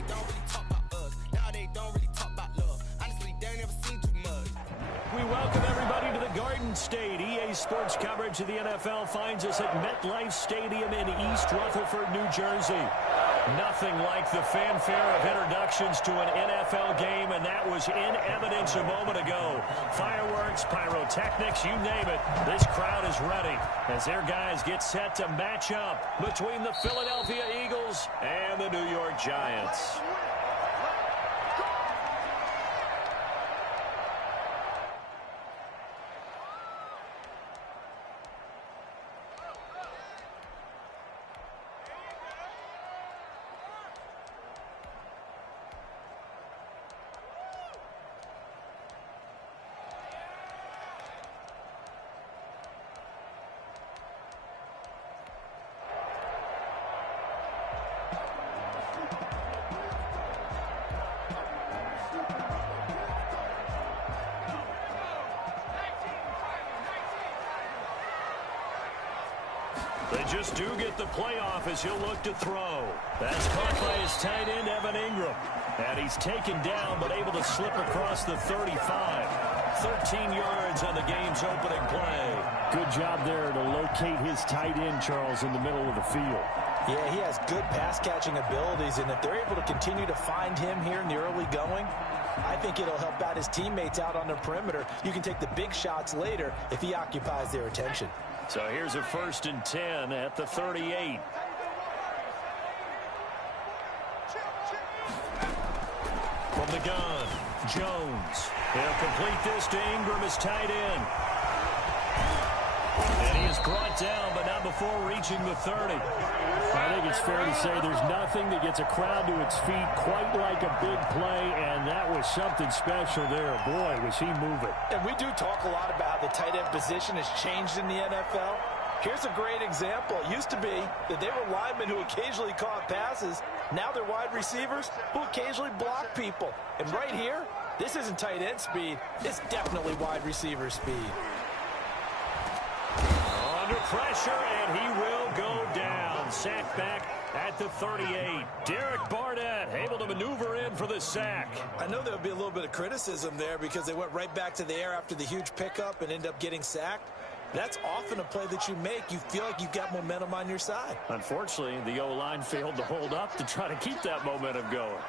they don't really talk about us. Now they don't really talk about love. Honestly, they never seen too much. We welcome everybody to the Garden State. EA Sports coverage of the NFL finds us at MetLife Stadium in East Rutherford, New Jersey. Nothing like the fanfare of introductions to an NFL game, and that was in evidence a moment ago. Fireworks, pyrotechnics, you name it. This crowd is ready as their guys get set to match up between the Philadelphia Eagles and the New York Giants. They just do get the playoff as he'll look to throw. That's caught by his tight end, Evan Ingram. And he's taken down but able to slip across the 35. 13 yards on the game's opening play. Good job there to locate his tight end, Charles, in the middle of the field. Yeah, he has good pass-catching abilities, and if they're able to continue to find him here in the early going, I think it'll help out his teammates out on the perimeter. You can take the big shots later if he occupies their attention. So here's a 1st and 10 at the 38. From the gun, Jones. He'll complete this to Ingram as tight end. And he is brought down, but not before reaching the 30. I think it's fair to say there's nothing that gets a crowd to its feet quite like a big play, and that was something special there. Boy, was he moving. And we do talk a lot about how the tight end position has changed in the NFL. Here's a great example. It used to be that they were linemen who occasionally caught passes. Now they're wide receivers who occasionally block people. And right here, this isn't tight end speed. It's definitely wide receiver speed. Under pressure, and he will go down. Sack back at the 38. Derek Barnett able to maneuver in for the sack. I know there would be a little bit of criticism there because they went right back to the air after the huge pickup and end up getting sacked. That's often a play that you make. You feel like you've got momentum on your side. Unfortunately, the O-line failed to hold up to try to keep that momentum going.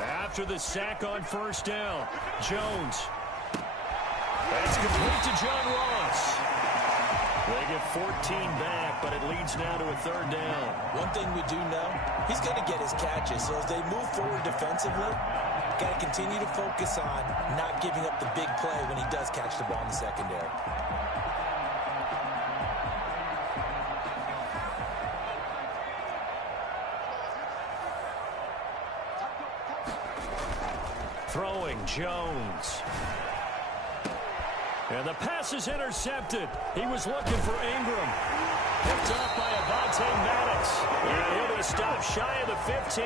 After the sack on 1st down, Jones. That's complete to John Ross. They get 14 back, but it leads now to a 3rd down. One thing we do know, he's going to get his catches. So as they move forward defensively, got to continue to focus on not giving up the big play when he does catch the ball in the secondary. Throwing Jones. And the pass is intercepted. He was looking for Ingram. Picked off by Avonte Maddox. And he'll be stopped shy of the 15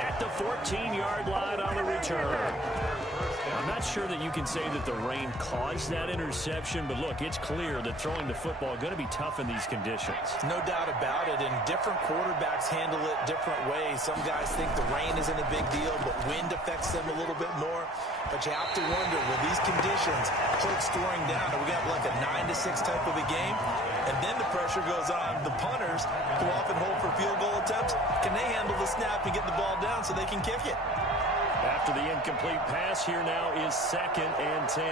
at the 14-yard line on the return. I'm not sure that you can say that the rain caused that interception, but look, it's clear that throwing the football is going to be tough in these conditions. No doubt about it, and different quarterbacks handle it different ways. Some guys think the rain isn't a big deal, but wind affects them a little bit more. But you have to wonder, will these conditions hold scoring down? Are we going to have like a 9-6 type of a game? And then the pressure goes on the punters, who often hold for field goal attempts. Can they handle the snap and get the ball down so they can kick it? After the incomplete pass, here now is 2nd and 10.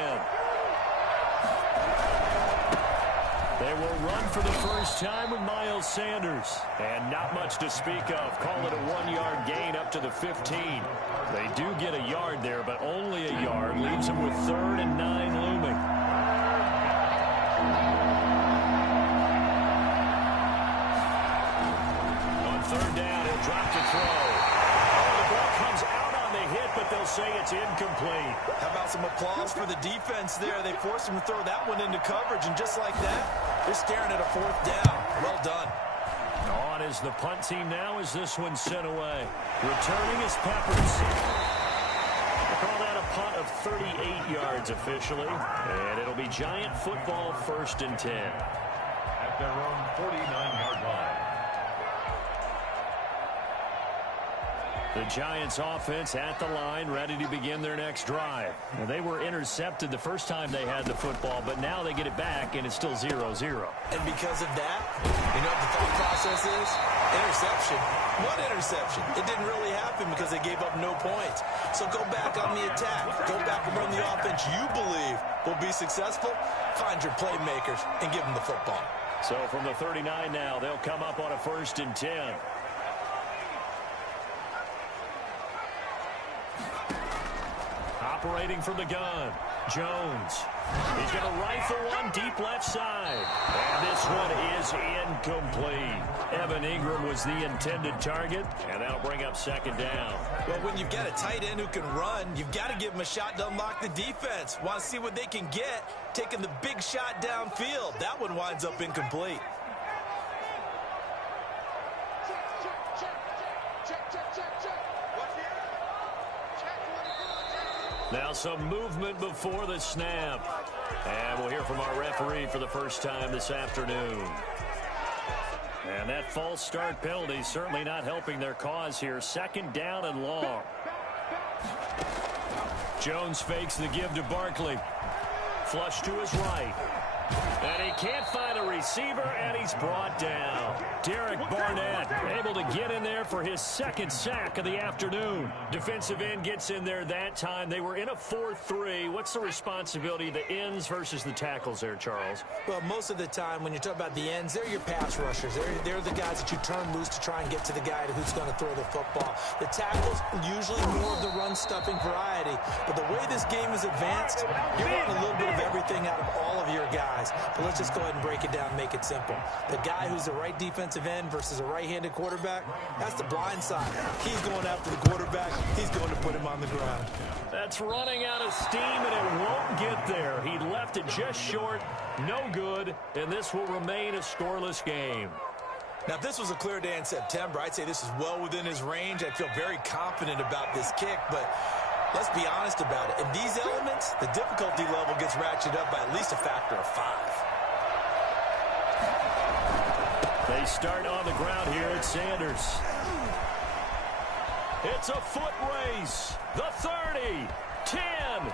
They will run for the first time with Miles Sanders. And not much to speak of. Call it a 1-yard gain up to the 15. They do get a yard there, but only a yard. Leaves them with 3rd and 9 looming. On 3rd down, he'll drop to throw. The ball comes out on the hit, but they'll say it's incomplete. How about some applause for the defense there? They forced him to throw that one into coverage, and just like that, they're staring at a 4th down. Well done. On is the punt team now as this one's sent away. Returning is Peppers. Call that a punt of 38 yards officially. And it'll be Giant football 1st and 10. At their own 49-yard line. The Giants offense at the line, ready to begin their next drive. Now, they were intercepted the first time they had the football, but now they get it back, and it's still 0-0. And because of that, you know what the thought process is? Interception. What interception? It didn't really happen because they gave up no points. So go back on the attack. Go back and run the offense you believe will be successful. Find your playmakers and give them the football. So from the 39 now, they'll come up on a 1st and 10. Operating from the gun, Jones. He's going to rifle one deep left side. And this one is incomplete. Evan Ingram was the intended target, and that'll bring up 2nd down. Well, when you've got a tight end who can run, you've got to give him a shot to unlock the defense. Want to see what they can get, taking the big shot downfield. That one winds up incomplete. Now some movement before the snap. And we'll hear from our referee for the first time this afternoon. And that false start penalty certainly not helping their cause here. 2nd down and long. Jones fakes the give to Barkley. Flush to his right. And he can't find a receiver, and he's brought down. Derek Barnett able to get in there for his 2nd sack of the afternoon. Defensive end gets in there that time. They were in a 4-3. What's the responsibility of the ends versus the tackles there, Charles? Well, most of the time when you talk about the ends, they're your pass rushers. They're the guys that you turn loose to try and get to the guy who's going to throw the football. The tackles, usually more of the run-stuffing variety. But the way this game is advanced, you're wanting a little bit of everything out of all of your guys. But let's just go ahead and break it down and make it simple. The guy who's the right defensive end versus a right-handed quarterback, that's the blind side. He's going after the quarterback. He's going to put him on the ground. That's running out of steam, and it won't get there. He left it just short. No good, and this will remain a scoreless game. Now, if this was a clear day in September, I'd say this is well within his range. I'd feel very confident about this kick, but let's be honest about it. In these elements, the difficulty level gets ratcheted up by at least a factor of 5. They start on the ground here at Sanders. It's a foot race. The 30, 10,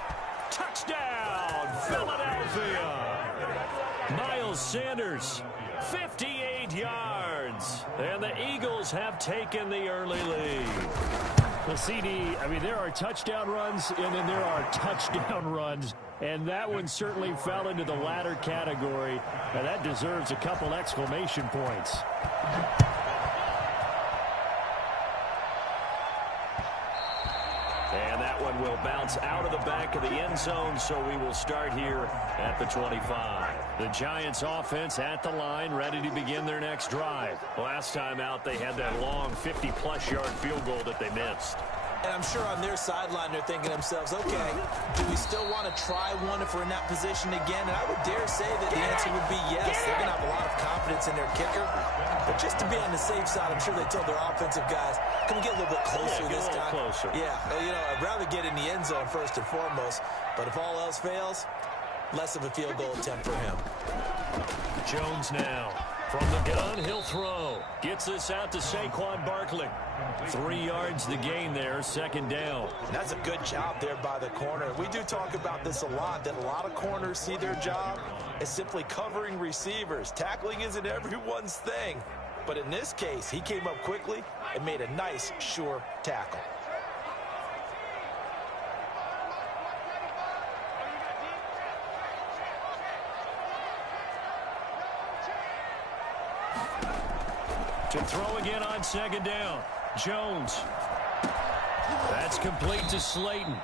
touchdown, Philadelphia. Miles Sanders, 58 yards. And the Eagles have taken the early lead. Well, CD, I mean, there are touchdown runs, and then there are touchdown runs. And that one certainly fell into the latter category. Now, that deserves a couple exclamation points. And that one will bounce out of the back of the end zone, so we will start here at the 25. The Giants offense at the line, ready to begin their next drive. Last time out, they had that long 50-plus yard field goal that they missed. And I'm sure on their sideline they're thinking to themselves, okay, do we still want to try one if we're in that position again? And I would dare say that the answer would be yes. They're going to have a lot of confidence in their kicker. But just to be on the safe side, I'm sure they told their offensive guys, can we get a little bit closer this time? Closer. Yeah, you know, I'd rather get in the end zone first and foremost. But if all else fails, less of a field goal attempt for him. Jones now. From the gun, he'll throw. Gets this out to Saquon Barkley. 3 yards the gain there, 2nd down. And that's a good job there by the corner. We do talk about this a lot, that a lot of corners see their job as simply covering receivers. Tackling isn't everyone's thing. But in this case, he came up quickly and made a nice, sure tackle. To throw again on 2nd down. Jones. That's complete to Slayton.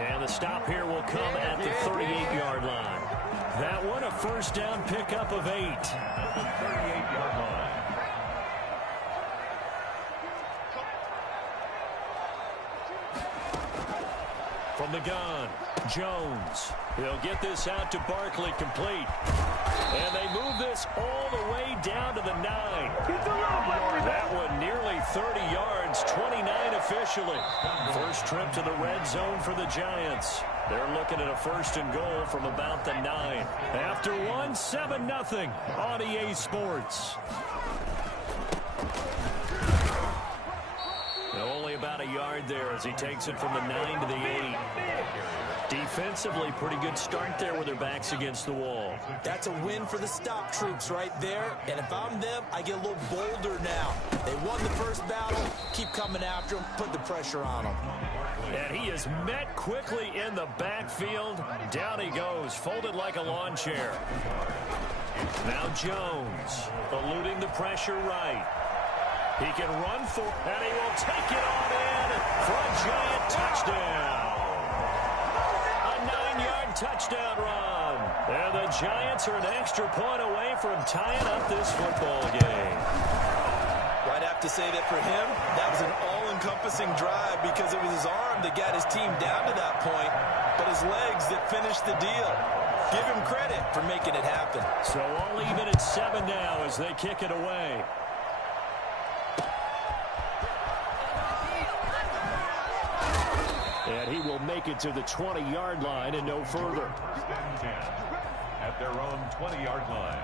And the stop here will come at the 38-yard line. That one a 1st down pickup of 8. At the 38-yard line. From the gun, Jones. He'll get this out to Barkley, complete. And they move this all the way down to the 9. That one nearly 30 yards, 29 officially. First trip to the red zone for the Giants. They're looking at a 1st and goal from about the 9. After one, 7-0 on EA Sports. Only about a yard there as he takes it from the 9 to the 8. Defensively, pretty good start there with their backs against the wall. That's a win for the stop troops right there. And if I'm them, I get a little bolder now. They won the first battle. Keep coming after them. Put the pressure on them. And he is met quickly in the backfield. Down he goes, folded like a lawn chair. Now Jones, eluding the pressure right. He can run for, and he will take it on in for a giant touchdown. A 9-yard touchdown run. And the Giants are an extra point away from tying up this football game. I'd have to say that for him, that was an all-encompassing drive because it was his arm that got his team down to that point, but his legs that finished the deal. Give him credit for making it happen. So all even at 7 now as they kick it away. And he will make it to the 20-yard line and no further. At their own 20-yard line.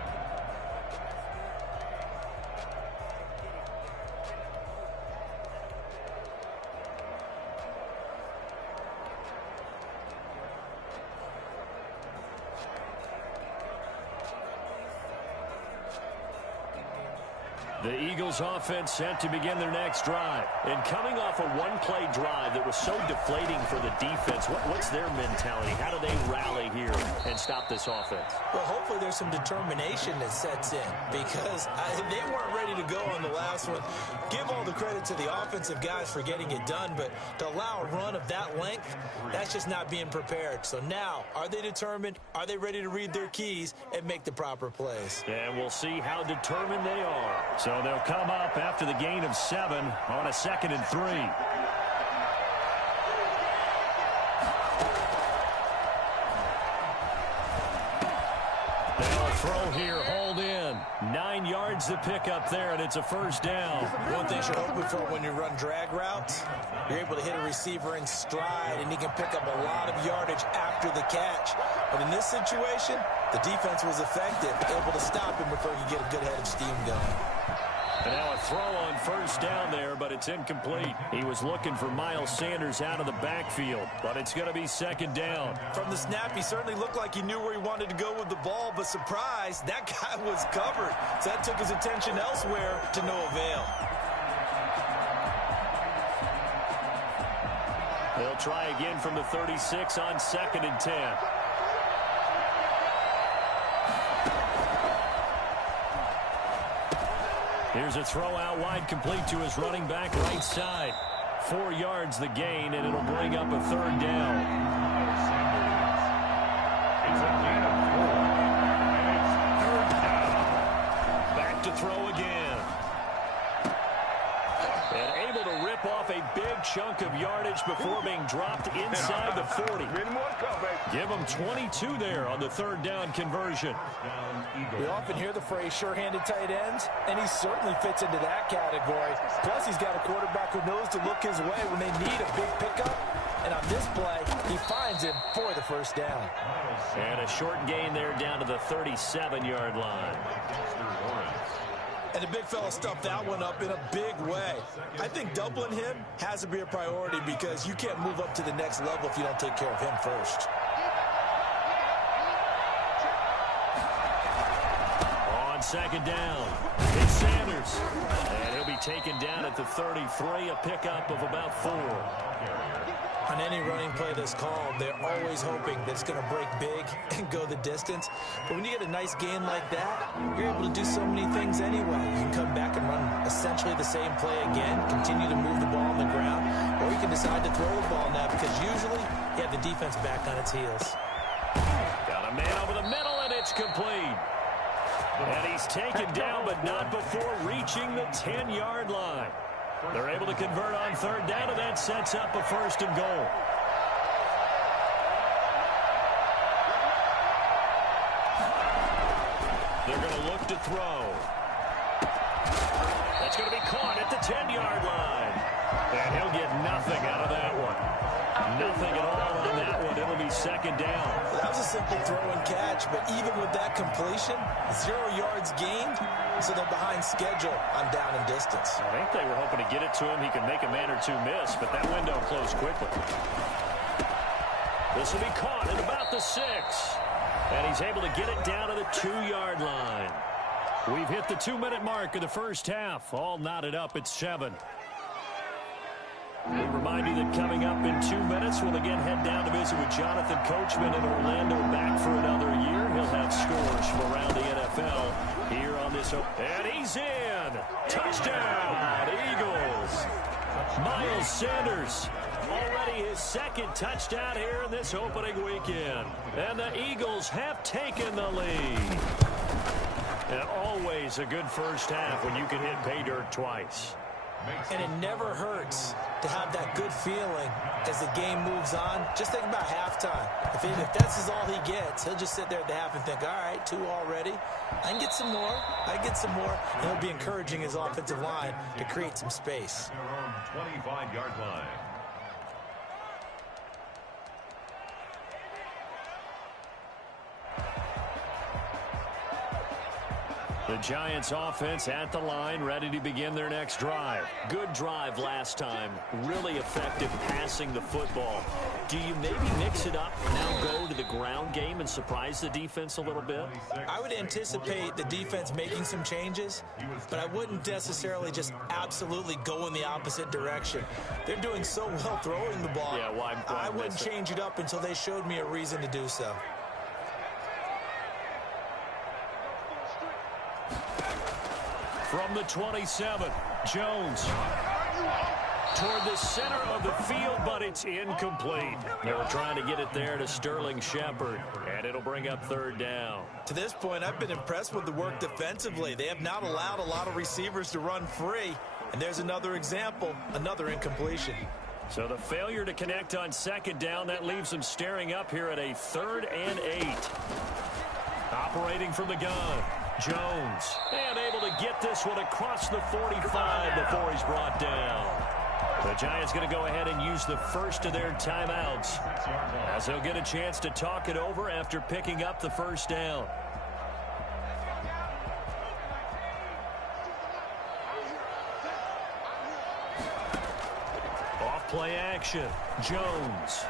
The Eagles offense set to begin their next drive. And coming off a one-play drive that was so deflating for the defense, what's their mentality? How do they rally here and stop this offense? Well, hopefully there's some determination that sets in because they weren't ready to go on the last one. Give all the credit to the offensive guys for getting it done, but to allow a run of that length, that's just not being prepared. So now, are they determined? Are they ready to read their keys and make the proper plays? And we'll see how determined they are. So they'll come up after the gain of 7 on a 2nd and 3. They'll throw here, hold in. 9 yards to pick up there, and it's a first down. One thing you're hoping for when you run drag routes, you're able to hit a receiver in stride, and he can pick up a lot of yardage after the catch. But in this situation, the defense was effective, able to stop him before he could get a good head of steam going. And now a throw on first down there, but it's incomplete. He was looking for Miles Sanders out of the backfield, but it's going to be 2nd down. From the snap, he certainly looked like he knew where he wanted to go with the ball, but surprise, that guy was covered. So that took his attention elsewhere to no avail. They'll try again from the 36 on 2nd and 10. Here's a throw out wide, complete to his running back right side. 4 yards the gain, and it'll bring up a 3rd down. It's a gain of 4, and it's 3rd down. Back to throw again. And able to rip off a big chunk of yardage before being dropped inside the 40. Give him 22 there on the 3rd down conversion. We often hear the phrase sure-handed tight ends, and he certainly fits into that category. Plus, he's got a quarterback who knows to look his way when they need a big pickup. And on this play, he finds him for the first down. And a short gain there down to the 37-yard line. And the big fella stuffed that one up in a big way. I think doubling him has to be a priority because you can't move up to the next level if you don't take care of him first. On 2nd down, it's Sanders. And he'll be taken down at the 33, a pickup of about 4. On any running play that's called, they're always hoping that it's going to break big and go the distance. But when you get a nice gain like that, you're able to do so many things anyway. You can come back and run essentially the same play again, continue to move the ball on the ground, or you can decide to throw the ball now because usually you have the defense back on its heels. Got a man over the middle, and it's complete. And he's taken down, but not before reaching the 10-yard line. They're able to convert on 3rd down, and that sets up a 1st and goal. They're going to look to throw. That's going to be caught at the 10-yard line. And he'll get nothing out of that one. Nothing at all on that one. It'll be second down. Well, that was a simple throw and catch, but even with that completion, 0 yards gained, so they're behind schedule on down and distance. I think they were hoping to get it to him. He could make a man or two miss, but that window closed quickly. This will be caught at about the 6. And he's able to get it down to the 2-yard line. We've hit the 2-minute mark of the first half. All knotted up at 7. We remind you that coming up in 2 minutes, we'll again head down to visit with Jonathan Coachman in Orlando, back for another year. He'll have scores from around the NFL here on this. And he's in. Touchdown, Eagles. Miles Sanders, already his second touchdown here in this opening weekend. And the Eagles have taken the lead. And always a good first half when you can hit pay dirt twice. And it never hurts to have that good feeling as the game moves on. Just think about halftime. If that's all he gets, he'll just sit there at the half and think, all right, 2 already. I can get some more. I get some more. And he'll be encouraging his offensive line to create some space. 25-yard line. The Giants offense at the line, ready to begin their next drive. Good drive last time. Really effective passing the football. Do you maybe mix it up, now go to the ground game and surprise the defense a little bit? I would anticipate the defense making some changes, but I wouldn't necessarily just absolutely go in the opposite direction. They're doing so well throwing the ball. Yeah, why I wouldn't change it up until they showed me a reason to do so. From the 27, Jones toward the center of the field, but it's incomplete. They were trying to get it there to Sterling Shepard, and it'll bring up third down. To this point, I've been impressed with the work defensively. They have not allowed a lot of receivers to run free, and there's another example, another incompletion. So the failure to connect on second down, that leaves them staring up here at a 3rd and 8. Operating from the gun. Jones, and able to get this one across the 45 before he's brought down. The Giants going to go ahead and use the first of their timeouts, as they'll get a chance to talk it over after picking up the first down. Off play action. Jones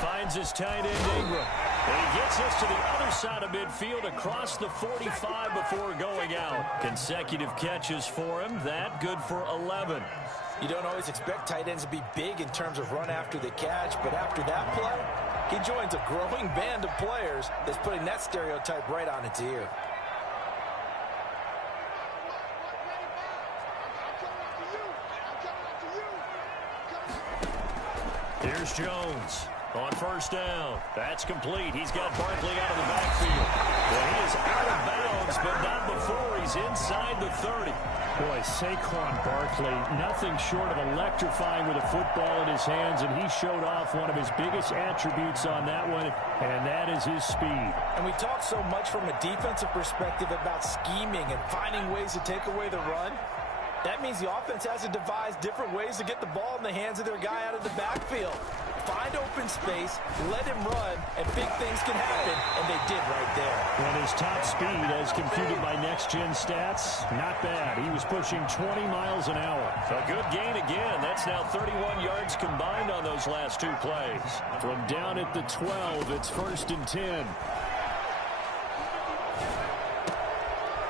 finds his tight end Ingram. And he gets this to the other side of midfield across the 45 before going out. Consecutive catches for him. That good for 11. You don't always expect tight ends to be big in terms of run after the catch, but after that play, he joins a growing band of players that's putting that stereotype right on its ear. Here's Jones. On first down, that's complete. He's got Barkley out of the backfield. Well, he is out of bounds, but not before he's inside the 30. Boy, Saquon Barkley, nothing short of electrifying with a football in his hands, and he showed off one of his biggest attributes on that one, and that is his speed. And we talk so much from a defensive perspective about scheming and finding ways to take away the run. That means the offense has to devise different ways to get the ball in the hands of their guy out of the backfield. Find open space, let him run, and big things can happen, and they did right there. And his top speed, as computed by next-gen stats, not bad. He was pushing 20 miles an hour. A good gain again. That's now 31 yards combined on those last 2 plays. From down at the 12, it's 1st and 10.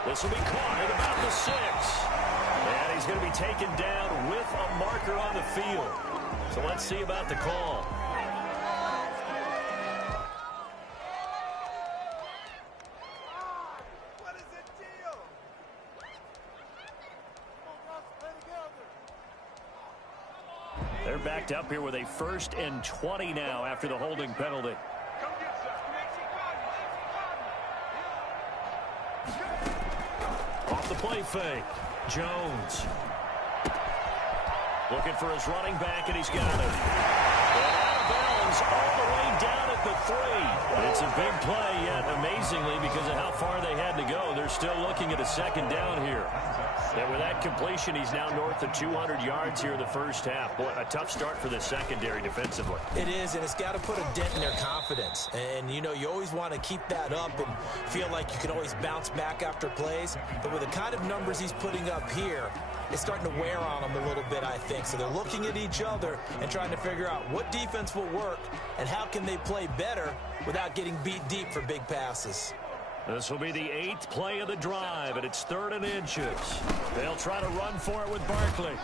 This will be caught at about the 6. And he's going to be taken down with a marker on the field. So let's see about the call. What is the deal? Come on, Russ, play together. They're backed up here with a 1st and 20 now after the holding penalty. Off the play fake. Jones. Looking for his running back, and he's got it. And out of bounds all the way down at the 3. It's a big play, yet amazingly, because of how far they had to go, they're still looking at a 2nd down here. And with that that completion, he's now north of 200 yards here in the first half. Boy, a tough start for the secondary defensively. It is, and it's got to put a dent in their confidence. And, you know, you always want to keep that up and feel like you can always bounce back after plays. But with the kind of numbers he's putting up here, it's starting to wear on them a little bit, I think. So they're looking at each other and trying to figure out what defense will work and how can they play better without getting beat deep for big passes. This will be the 8th play of the drive, and it's 3rd and inches. They'll try to run for it with Barkley.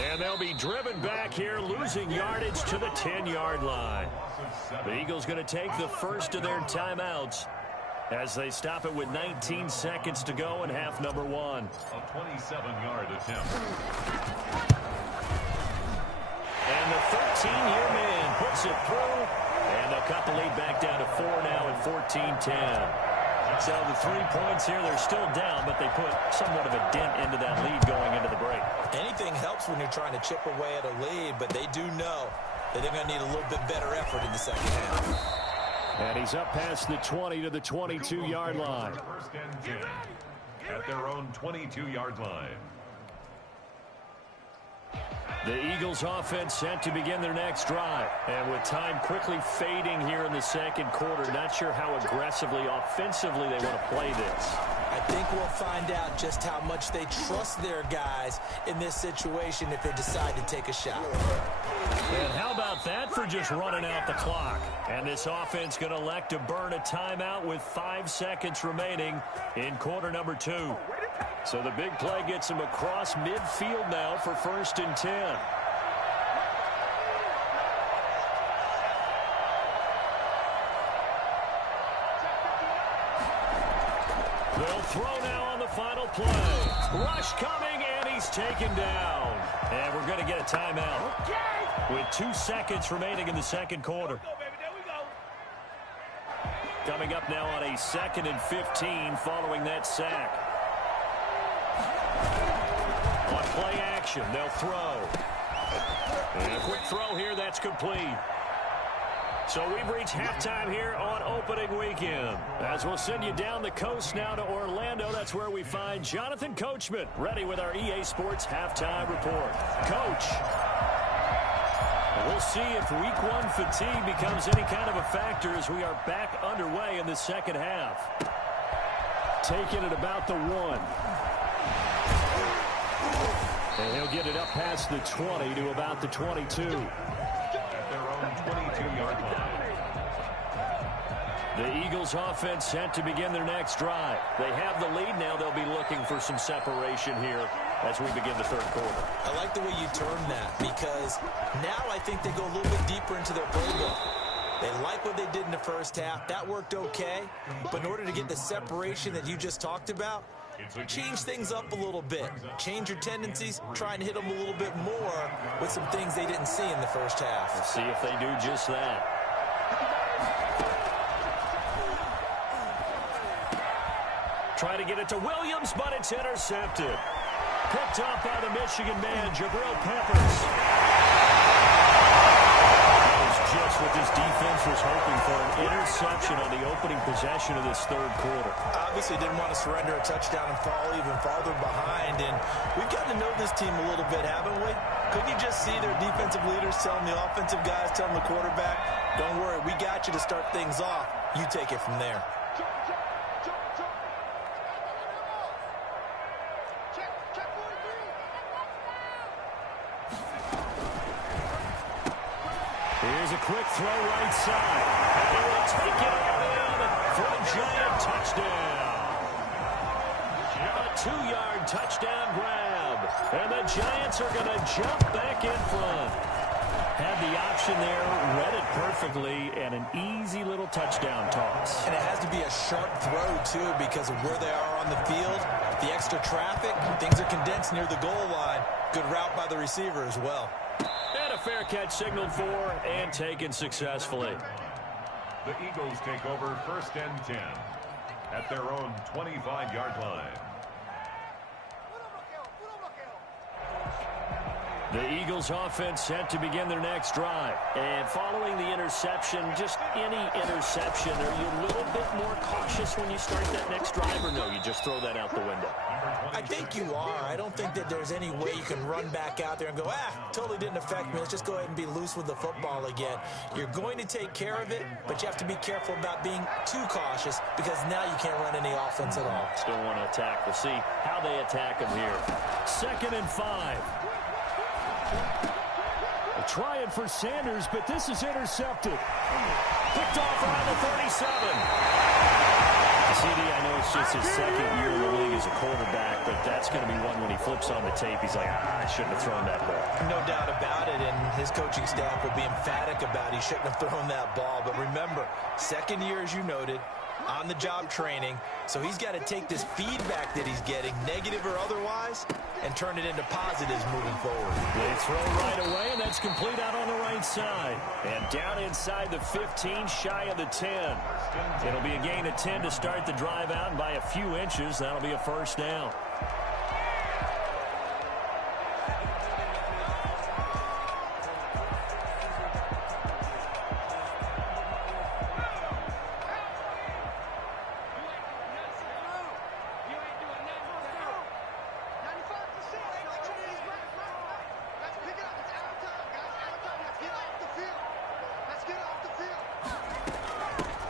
And they'll be driven back here, losing yardage to the 10-yard line. The Eagles going to take the first of their timeouts as they stop it with 19 seconds to go in half number 1. A 27-yard attempt. And the 13-year man puts it through, and they'll cut the lead back down to 4 now at 14-10. So the 3 points here, they're still down, but they put somewhat of a dent into that lead going into the break. Anything helps when you're trying to chip away at a lead, but they do know that they're going to need a little bit better effort in the second half. And he's up past the 20 to the 22-yard line. First and 10 at their own 22-yard line. The Eagles offense set to begin their next drive. And with time quickly fading here in the second quarter, not sure how aggressively, offensively they want to play this. I think we'll find out just how much they trust their guys in this situation if they decide to take a shot. And how about that for just running out the clock? And this offense going to elect to burn a timeout with 5 seconds remaining in quarter number 2. So the big play gets him across midfield now for 1st and 10. They'll throw now on the final play. Rush coming, and he's taken down. And we're going to get a timeout with 2 seconds remaining in the second quarter. Coming up now on a 2nd and 15 following that sack. On play action, they'll throw. And a quick throw here, that's complete. So we've reached halftime here on opening weekend. As we'll send you down the coast now to Orlando, that's where we find Jonathan Coachman, ready with our EA Sports halftime report. Coach, we'll see if week 1 fatigue becomes any kind of a factor as we are back underway in the second half. Taking it about the 1. And he'll get it up past the 20 to about the 22. At their own 22-yard line. The Eagles offense set to begin their next drive. They have the lead now. They'll be looking for some separation here as we begin the third quarter. I like the way you term that because now I think they go a little bit deeper into their playbook. They like what they did in the first half. That worked okay. But in order to get the separation that you just talked about, change things up a little bit. Change your tendencies. Try and hit them a little bit more with some things they didn't see in the first half. Let's see if they do just that. Try to get it to Williams, but it's intercepted. Picked off by the Michigan man, Jabril Peppers. Just what this defense was hoping for, an interception on the opening possession of this third quarter. Obviously didn't want to surrender a touchdown and fall even farther behind, and we've gotten to know this team a little bit, haven't we? Couldn't you just see their defensive leaders telling the offensive guys, telling the quarterback, don't worry, we got you to start things off. You take it from there. Here's a quick throw right side. And they will take it all in for a giant touchdown. A 2-yard touchdown grab. And the Giants are going to jump back in front. Had the option there, read it perfectly, and an easy little touchdown toss. And it has to be a sharp throw, too, because of where they are on the field. The extra traffic, things are condensed near the goal line. Good route by the receiver as well. And a fair catch signaled for and taken successfully. The Eagles take over 1st and 10 at their own 25-yard line. The Eagles offense set to begin their next drive. And following the interception, just any interception, are you a little bit more cautious when you start that next drive, or no, you just throw that out the window? I think you are. I don't think that there's any way you can run back out there and go, totally didn't affect me. Let's just go ahead and be loose with the football again. You're going to take care of it, but you have to be careful about being too cautious because now you can't run any offense at all. Still want to attack. We'll see how they attack them here. 2nd and 5. Trying for Sanders, but this is intercepted. Picked off around the 37. CD, I know it's just his 2nd year in the league as a quarterback, but that's going to be one when he flips on the tape. He's like, I shouldn't have thrown that ball. No doubt about it, and his coaching staff will be emphatic about he shouldn't have thrown that ball. But remember, 2nd year, as you noted, on-the-job training, so he's got to take this feedback that he's getting, negative or otherwise, and turn it into positives moving forward. They throw right away, and that's complete out on the right side. And down inside the 15, shy of the 10. It'll be a gain of 10 to start the drive out, and by a few inches, that'll be a first down.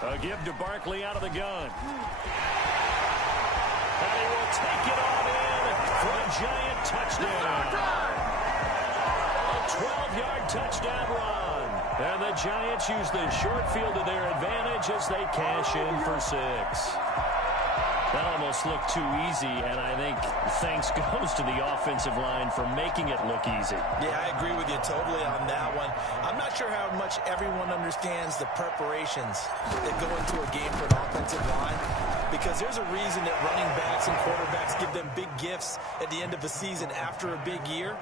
A give to Barkley out of the gun. And he will take it on in for a giant touchdown. A 12-yard touchdown run. And the Giants use the short field to their advantage as they cash in for 6. That almost looked too easy, and I think thanks goes to the offensive line for making it look easy. Yeah, I agree with you totally on that one. I'm not sure how much everyone understands the preparations that go into a game for an offensive line, because there's a reason that running backs and quarterbacks give them big gifts at the end of a season after a big year.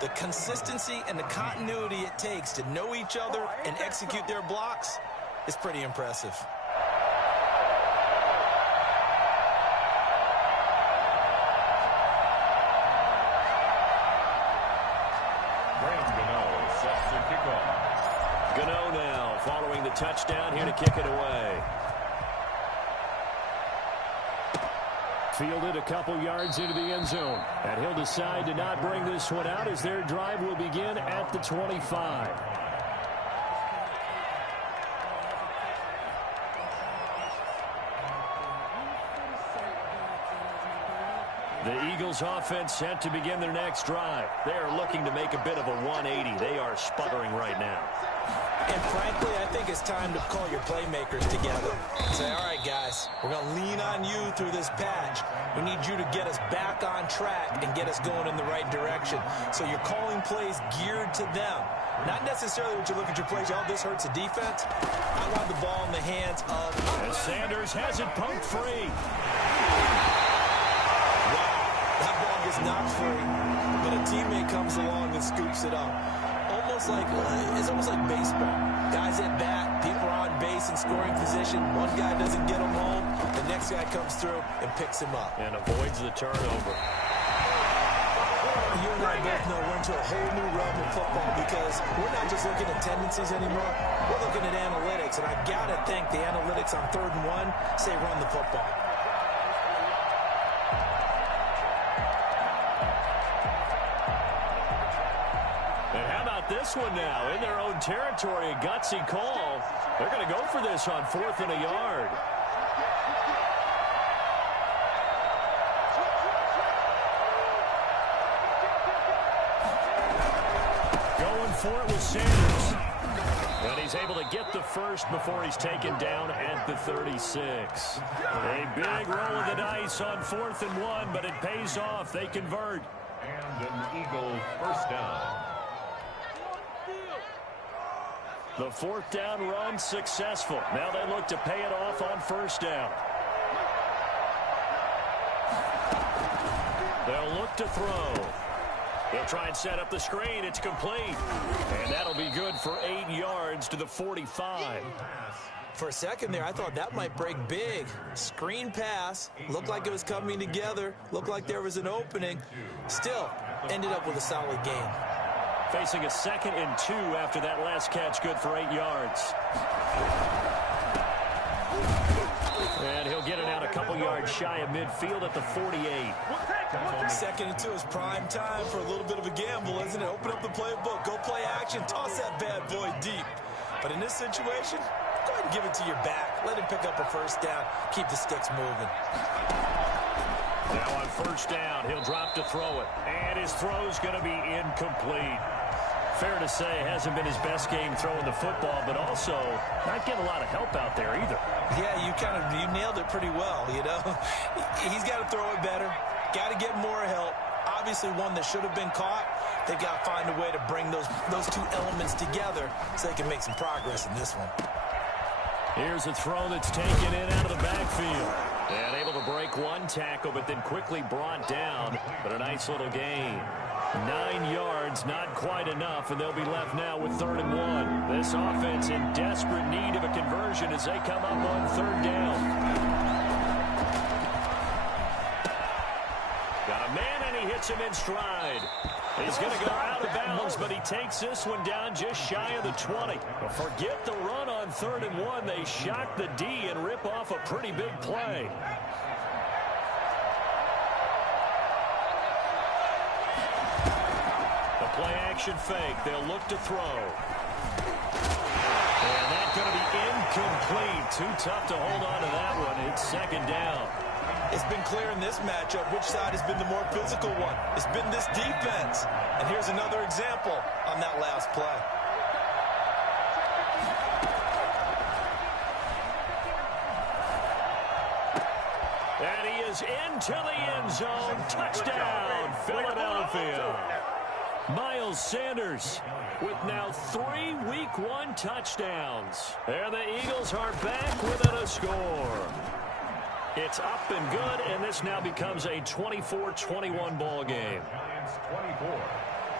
The consistency and the continuity it takes to know each other and execute their blocks is pretty impressive. Gano now following the touchdown here to kick it away. Fielded a couple yards into the end zone. And he'll decide to not bring this one out as their drive will begin at the 25. The Eagles offense set to begin their next drive. They are looking to make a bit of a 180. They are sputtering right now. And frankly, I think it's time to call your playmakers together and say, all right, guys, we're going to lean on you through this patch. We need you to get us back on track and get us going in the right direction. So you're calling plays geared to them. Not necessarily when you look at your plays, oh, this hurts the defense. I want the ball in the hands of... And Sanders has it pumped free. That ball gets knocked free, but a teammate comes along and scoops it up. It's almost like baseball. Guys at bat, people are on base in scoring position. One guy doesn't get him home, the next guy comes through and picks him up. And avoids the turnover. You and I both know we're into a whole new realm of football because we're not just looking at tendencies anymore. We're looking at analytics, and I've got to think the analytics on 3rd and 1 say run the football. This one now in their own territory, a gutsy call. They're going to go for this on 4th and a yard. Going for it with Sanders. And he's able to get the first before he's taken down at the 36. A big roll of the dice on 4th and 1, but it pays off. They convert. And an Eagle first down. The 4th down run successful. Now they look to pay it off on 1st down. They'll look to throw. They'll try and set up the screen. It's complete. And that'll be good for 8 yards to the 45. For a second there, I thought that might break big. Screen pass. Looked like it was coming together. Looked like there was an opening. Still, ended up with a solid game. Facing a 2nd and 2 after that last catch, good for 8 yards. And he'll get it out a couple yards shy of midfield at the 48. 2nd and 2 is prime time for a little bit of a gamble, isn't it? Open up the playbook, go play action, toss that bad boy deep. But in this situation, go ahead and give it to your back. Let him pick up a first down. Keep the sticks moving. Now on first down, he'll drop to throw it. And his throw's going to be incomplete. Fair to say, hasn't been his best game throwing the football, but also not getting a lot of help out there either. Yeah, you nailed it pretty well, you know. He's got to throw it better. Got to get more help. Obviously one that should have been caught. They've got to find a way to bring those two elements together so they can make some progress in this one. Here's a throw that's taken in out of the backfield. And able to break one tackle, but then quickly brought down. But a nice little gain. 9 yards, not quite enough, and they'll be left now with 3rd and 1. This offense in desperate need of a conversion as they come up on 3rd down. Got a man, and he hits him in stride. He's going to go out of bounds, but he takes this one down just shy of the 20. But forget the run on 3rd and 1. They shock the D and rip off a pretty big play. Play action fake. They'll look to throw. And that's going to be incomplete. Too tough to hold on to that one. It's 2nd down. It's been clear in this matchup which side has been the more physical one. It's been this defense. And here's another example on that last play. And he is into the end zone. Touchdown, Philadelphia. Miles Sanders with now 3 Week 1 touchdowns. And the Eagles are back within a score. It's up and good, and this now becomes a 24-21 ball game. Giants 24,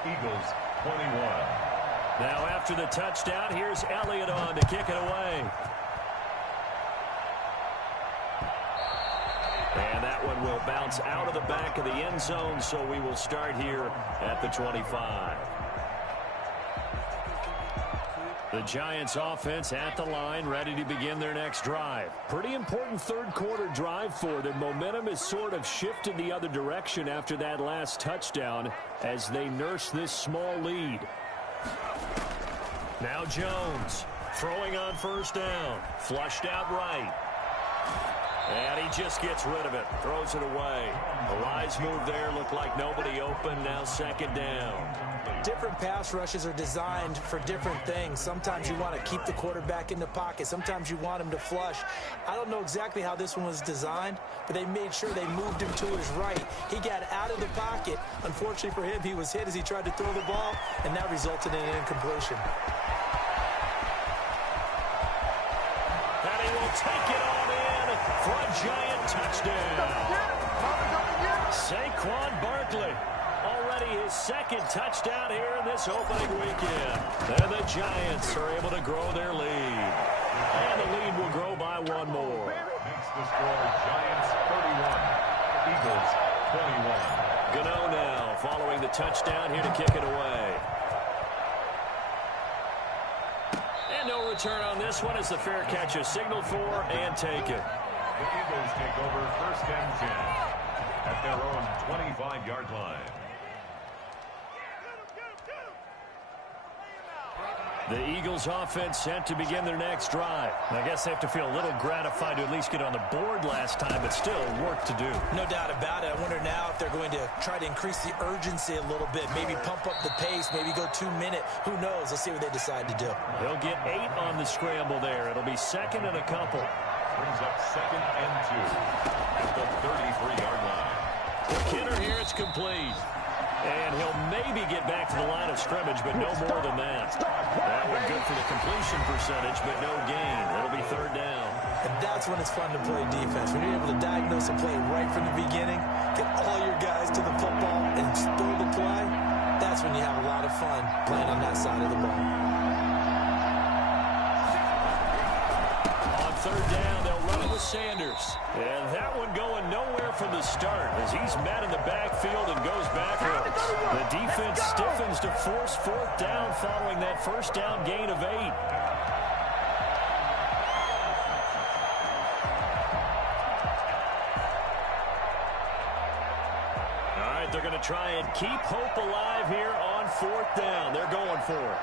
Eagles 21. Now after the touchdown, here's Elliott on to kick it away. And that one will bounce out of the back of the end zone, so we will start here at the 25. The Giants offense at the line, ready to begin their next drive. Pretty important 3rd quarter drive for them. Momentum has sort of shifted the other direction after that last touchdown as they nurse this small lead. Now Jones throwing on first down. Flushed out right. And he just gets rid of it. Throws it away. The Lions move there. Looked like nobody open. Now 2nd down. Different pass rushes are designed for different things. Sometimes you want to keep the quarterback in the pocket. Sometimes you want him to flush. I don't know exactly how this one was designed, but they made sure they moved him to his right. He got out of the pocket. Unfortunately for him, he was hit as he tried to throw the ball, and that resulted in an incompletion. And he will take it on in for a Giant touchdown. Saquon Barkley. Already his 2nd touchdown here in this opening weekend. And the Giants are able to grow their lead. And the lead will grow by 1 more. Makes the score Giants 31, Eagles 21. Gano now following the touchdown here to kick it away. And no return on this one as the fair catch is signaled for and taken. The Eagles take over 1st and 10 at their own 25-yard line. The Eagles offense set to begin their next drive. I guess they have to feel a little gratified to at least get on the board last time, but still work to do. No doubt about it. I wonder now if they're going to try to increase the urgency a little bit, maybe pump up the pace, maybe go 2-minute. Who knows? Let's see what they decide to do. They'll get 8 on the scramble there. It'll be 2nd and a couple. Brings up 2nd and 2 at the 33-yard line. For Kinner here, it's complete. And he'll maybe get back to the line of scrimmage, but no more than that. That one good for the completion percentage, but no gain. It'll be 3rd down. And that's when it's fun to play defense. When you're able to diagnose a play right from the beginning, get all your guys to the football and spill the play, that's when you have a lot of fun playing on that side of the ball. On 3rd down, they'll run it with Sanders. And that one going nowhere from the start as he's met in the backfield and goes backwards. The defense stiffens to force fourth down following that first down gain of 8. All right, they're going to try and keep hope alive here on fourth down. They're going for it.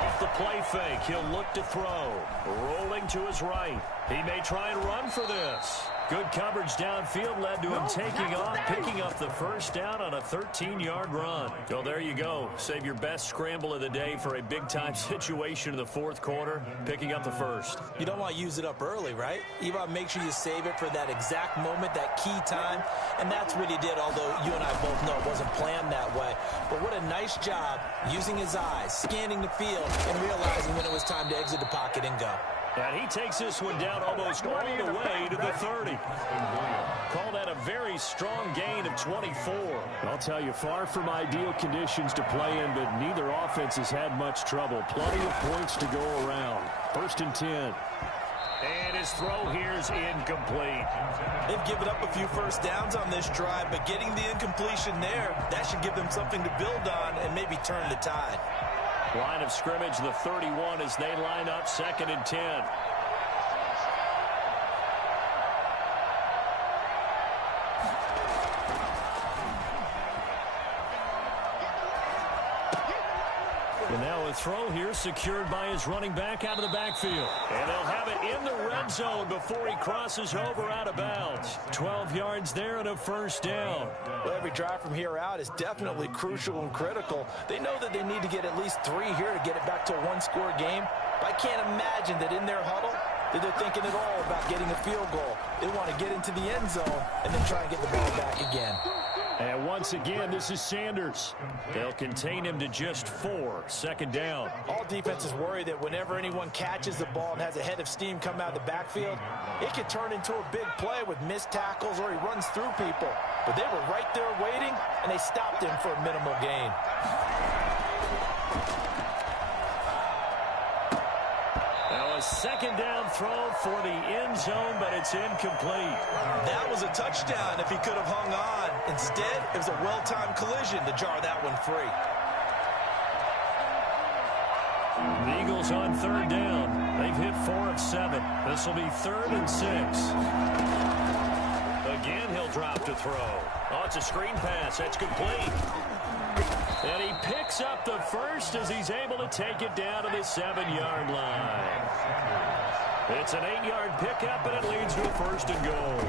Off the play fake, he'll look to throw. Rolling to his right. He may try and run for this. Good coverage downfield led to him taking off, picking up the first down on a 13-yard run. So there you go. Save your best scramble of the day for a big-time situation in the fourth quarter, picking up the first. You don't want to use it up early, right? You want to make sure you save it for that exact moment, that key time, and that's what he did, although you and I both know it wasn't planned that way. But what a nice job using his eyes, scanning the field, and realizing when it was time to exit the pocket and go. And he takes this one down almost all the way to the 30. Call that a very strong gain of 24. I'll tell you, far from ideal conditions to play in, but neither offense has had much trouble. Plenty of points to go around. 1st and 10. And his throw here is incomplete. They've given up a few first downs on this drive, but getting the incompletion there, that should give them something to build on and maybe turn the tide. Line of scrimmage, the 31 as they line up 2nd and 10. And now a throw here secured by his running back out of the backfield. And they'll have it in the red zone before he crosses over out of bounds. 12 yards there and a first down. Well, every drive from here out is definitely crucial and critical. They know that they need to get at least 3 here to get it back to a one-score game. But I can't imagine that in their huddle that they're thinking at all about getting a field goal. They want to get into the end zone and then try and get the ball back again. And once again, this is Sanders. They'll contain him to just 4. 2nd down. All defenses worry that whenever anyone catches the ball and has a head of steam come out of the backfield, it could turn into a big play with missed tackles or he runs through people. But they were right there waiting, and they stopped him for a minimal gain. Now a 2nd down throw for the end zone, but it's incomplete. That was a touchdown if he could have hung on. Instead, it was a well-timed collision to jar that one free. The Eagles on 3rd down. They've hit 4 of 7. This will be 3rd and 6. Again, he'll drop to throw. Oh, it's a screen pass. That's complete. And he picks up the first as he's able to take it down to the 7-yard line. It's an 8-yard pickup, and it leads to a 1st and goal.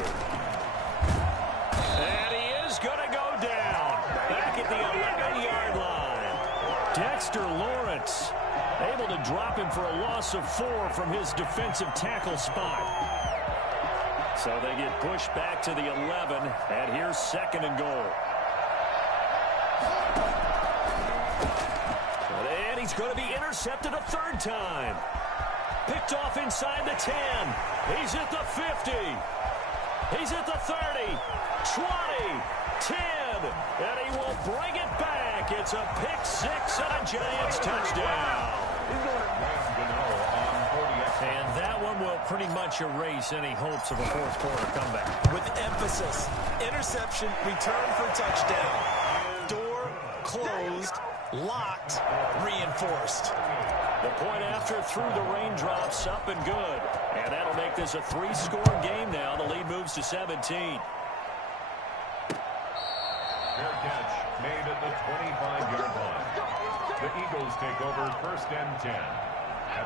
And he is going to go down back at the 11-yard line. Dexter Lawrence able to drop him for a loss of 4 from his defensive tackle spot. So they get pushed back to the 11, and here's 2nd and goal. And he's going to be intercepted a 3rd time. Picked off inside the 10. He's at the 50. He's at the 30, 20, 10, and he will bring it back. It's a pick 6 and a Giants touchdown. And that one will pretty much erase any hopes of a fourth quarter comeback. With emphasis, interception, return for touchdown. Door closed, locked, reinforced. The point after through the raindrops, up and good. And that'll make this a 3-score game now. The lead moves to 17. Fair catch made at the 25-yard line. The Eagles take over 1st and 10.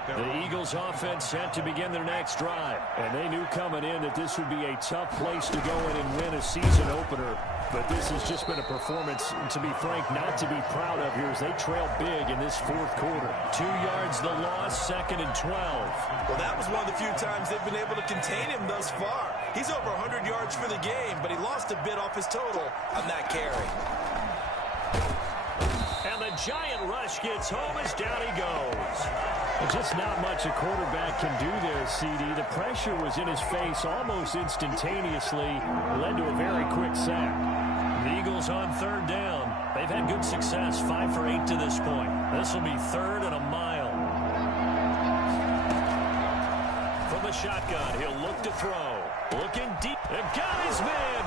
The Eagles offense set to begin their next drive. And they knew coming in that this would be a tough place to go in and win a season opener. But this has just been a performance, to be frank, not to be proud of here as they trail big in this 4th quarter. 2 yards the loss, 2nd and 12. Well, that was one of the few times they've been able to contain him thus far. He's over 100 yards for the game, but he lost a bit off his total on that carry. And the giant rush gets home as down he goes. Just not much a quarterback can do there, CD. The pressure was in his face almost instantaneously. Led to a very quick sack. The Eagles on 3rd down. They've had good success, 5 for 8 to this point. This will be 3rd and a mile. From the shotgun, he'll look to throw. Looking deep. And got his man.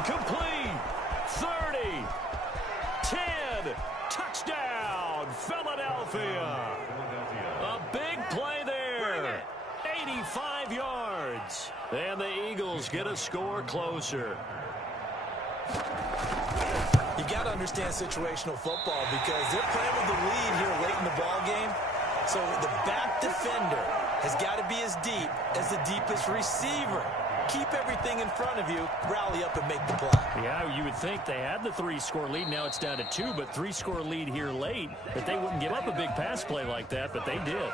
score closer. You got to understand situational football because they're playing with the lead here late in the ball game. So the back defender has got to be as deep as the deepest receiver. Keep everything in front of you, rally up and make the play. Yeah, you would think they had the 3-score lead. Now it's down to 2, but 3-score lead here late, that they wouldn't give up a big pass play like that, but they did.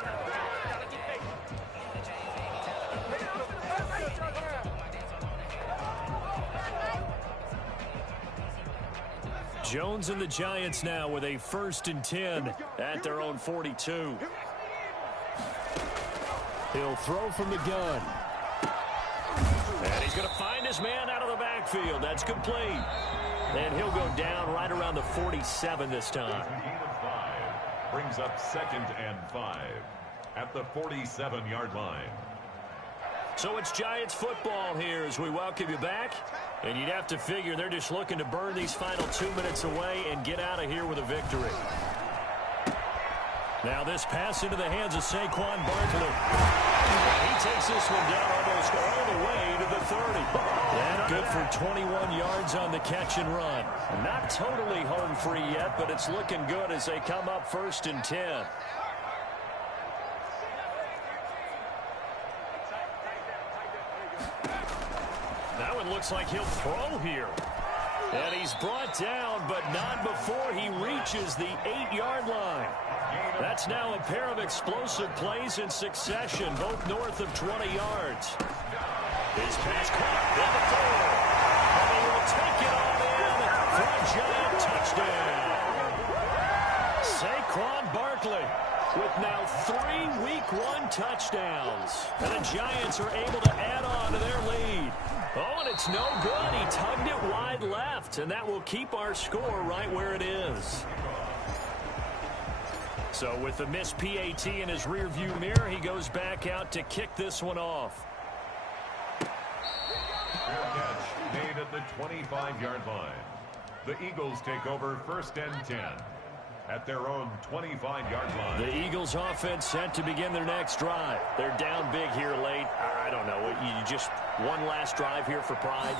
Jones and the Giants now with a 1st and 10 at their own 42. He'll throw from the gun. And he's going to find his man out of the backfield. That's complete. And he'll go down right around the 47 this time. Brings up 2nd and 5 at the 47-yard line. So it's Giants football here as we welcome you back. And you'd have to figure they're just looking to burn these final 2 minutes away and get out of here with a victory. Now this pass into the hands of Saquon Barkley. He takes this one down almost all the way to the 30. And good for 21 yards on the catch and run. Not totally home free yet, but it's looking good as they come up 1st and 10. That one looks like he'll throw here. And he's brought down, but not before he reaches the 8-yard line. That's now a pair of explosive plays in succession, both north of 20 yards. His pass caught at the 4. And he will take it on in for a Giant touchdown. Saquon Barkley with now 3 Week 1 touchdowns. And the Giants are able to add on to their lead. Oh, and it's no good. He tugged it wide left, and that will keep our score right where it is. So with the missed PAT in his rearview mirror, he goes back out to kick this one off. Fair catch made at the 25-yard line. The Eagles take over 1st and 10 at their own 25-yard line. The Eagles offense set to begin their next drive. They're down big here late. I don't know. You just one last drive here for pride.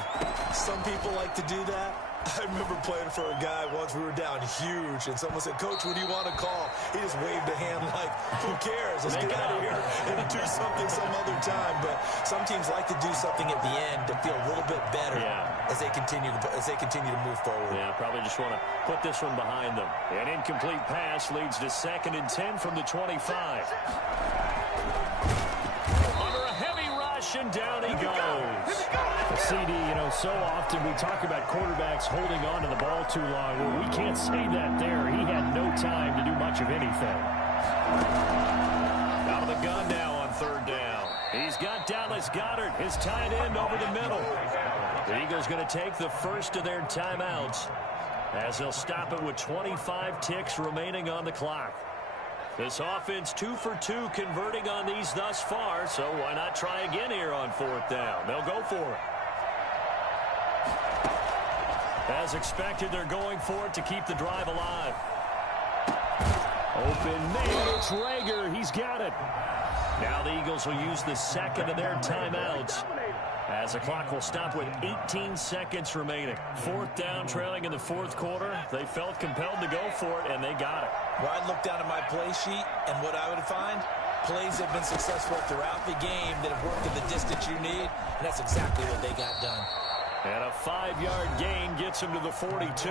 Some people like to do that. I remember playing for a guy once. We were down huge, and someone said, "Coach, what do you want to call?" He just waved a hand like, "Who cares? Let's get out of here and do something some other time." But some teams like to do something at the end to feel a little bit better as they continue to move forward. Yeah, probably just want to put this one behind them. An incomplete pass leads to 2nd and 10 from the 25. Under a heavy rush, and down he goes. CD, so often we talk about quarterbacks holding on to the ball too long. Well, we can't say that there. He had no time to do much of anything. Out of the gun now on 3rd down. He's got Dallas Goedert, his tight end, over the middle. The Eagles going to take the first of their timeouts as they'll stop it with 25 ticks remaining on the clock. This offense 2 for 2 converting on these thus far, so why not try again here on 4th down? They'll go for it. As expected, they're going for it to keep the drive alive. Open man, it's Rager. He's got it. Now the Eagles will use the 2nd of their timeouts as the clock will stop with 18 seconds remaining. 4th down, trailing in the 4th quarter. They felt compelled to go for it, and they got it. Well, I'd look down at my play sheet, and what I would find, plays have been successful throughout the game that have worked at the distance you need, and that's exactly what they got done. And a 5-yard gain gets him to the 42.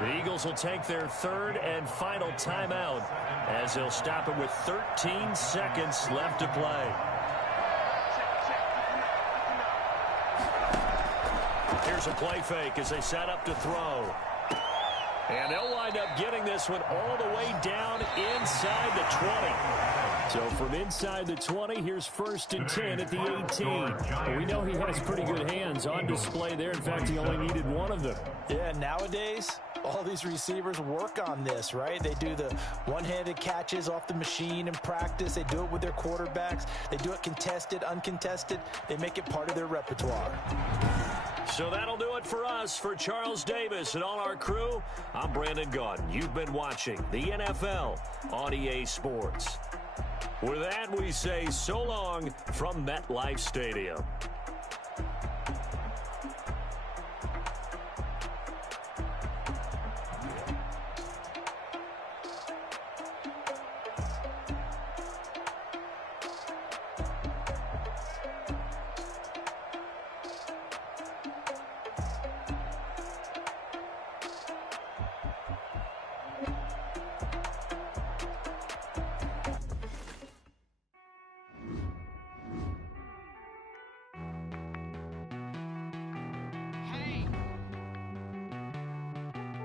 The Eagles will take their 3rd and final timeout as they'll stop it with 13 seconds left to play. Here's a play fake as they set up to throw. And they'll wind up getting this one all the way down inside the 20. So from inside the 20, here's 1st and 10 at the 18. We know he has pretty good hands on display there. In fact, he only needed one of them. Yeah, nowadays, all these receivers work on this, right? They do the one-handed catches off the machine in practice. They do it with their quarterbacks. They do it contested, uncontested. They make it part of their repertoire. So that'll do it for us. For Charles Davis and all our crew, I'm Brandon Gaudin. You've been watching the NFL on EA Sports. With that, we say so long from MetLife Stadium.